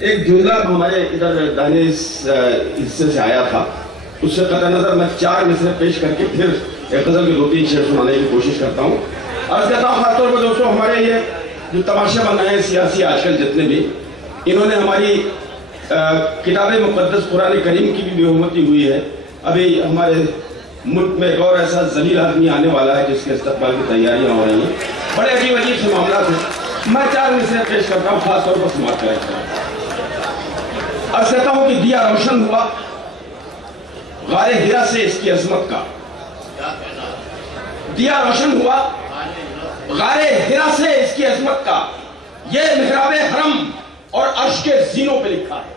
ایک جملہ ہمارے ادھر داہنے حصے سے آیا تھا، اس سے قطع نظر میں 4 مصرے پیش کر کے پھر ایک غزل کے 2-3 شعر سنانے کی کوشش کرتا ہوں۔ عرض کرتا ہوں خاص طور پر دوستوں، ہمارے یہ جو تماشے بن رہے ہیں سیاسی آج کل جتنے بھی، انہوں نے ہماری کتاب مقدس قرآن کریم کی بھی بے حرمتی ہوئی ہے۔ ابھی ہمارے ملک میں ایک اور ایسا ذلیل آدمی آنے والا ہے جس کے استقبال کی تیاریاں ہو رہی ہیں، بڑے عجیب عجیب سے معاملات ہیں۔ میں 4 مصرے پیش کرتا ہوں، خاص طور پر سماعت کریں۔ عرض کرتا ہوں کہ دیا روشن ہوا غار ہرا سے اس کی عظمت کا، دیا روشن ہوا غار ہرا سے اس کی عظمت کا، یہ محراب حرم اور عرش کے زینوں پہ لکھا ہے۔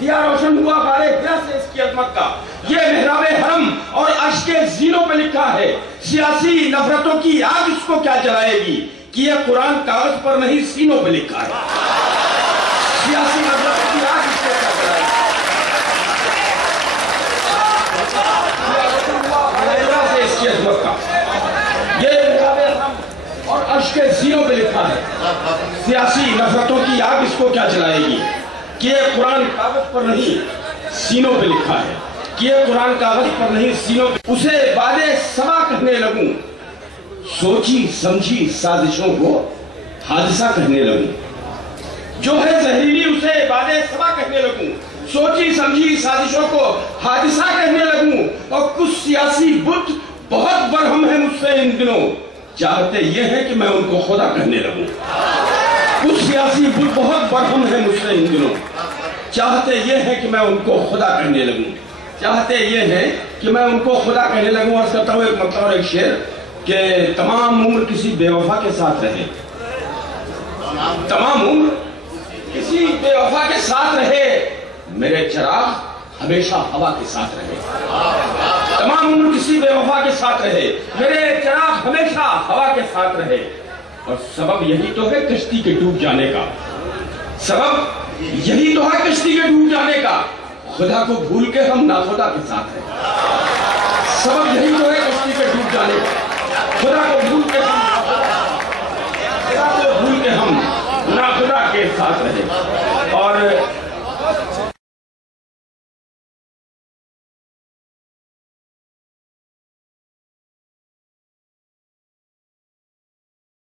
دیا روشن ہوا غار ہرا سے اس کی عظمت کا، یہ محراب حرم اور عرش کے زینوں پہ لکھا ہے۔ سیاسی نفرتوں کی آگ اس کو کیا جلائے گی کہ یہ قرآن کاغذ پر نہیں سینوں پہ لکھا ہے۔ سیاسی نفرتوں کی آگ اس کو کیا جلائے گی؟ اس کی عظمت کا، یہ محراب حرم اور عرش کے زینوں پہ لکھا ہے۔ سیاسی نفرتوں کی آگ اس کو کیا جلائے گی کہ یہ قرآن کاغذ پر نہیں سینوں پہ لکھا ہے، کہ یہ قرآن کاغذ پر نہیں سینوں پہ۔ اسے باد سبا کہنے لگوں، سوچی سمجھی سازشوں کو حادثہ کہنے لگوں، جو ہے زہریلی اسے باد سبا کہنے لگوں، سوچی سمجھی سازشوں کو حادثہ کہنے لگوں۔ اور کچھ سیاسی بت بہت برہم ہیں مجھ سے ان دنوں، چاہتے یہ ہے کہ میں ان کو خدا کہنے لگوں۔ کچھ سیاسی بت بہت برہم ہیں مجھ سے ان دنوں، چاہتے یہ ہے کہ میں ان کو خدا کہنے لگوں، چاہتے یہ ہے کہ میں ان کو خدا کہنے لگوں۔ اور کہتا ہوں ایک مطلب اور ایک شعر کہ تمام عمر کسی بے وفا کے ساتھ رہے، تمام عمر کسی بے وفا کے ساتھ رہے، میرے چراغ ہمیشہ ہوا کے ساتھ رہے۔ تمام عمر کسی بے وفا کے ساتھ رہے، میرے چراغ ہمیشہ ہوا کے ساتھ رہے۔ اور سبب یہی تو ہے کشتی کے ڈوب جانے کا، سبب یہی تو ہے کشتی کے ڈوب جانے کا، خدا کو بھول کے ہم ناخدا کے ساتھ ہیں۔ سبب یہی تو ہے کشتی کے ڈوب جانے کا، خدا کو بھول کے ہم ناخدا کے ساتھ رہے۔ اور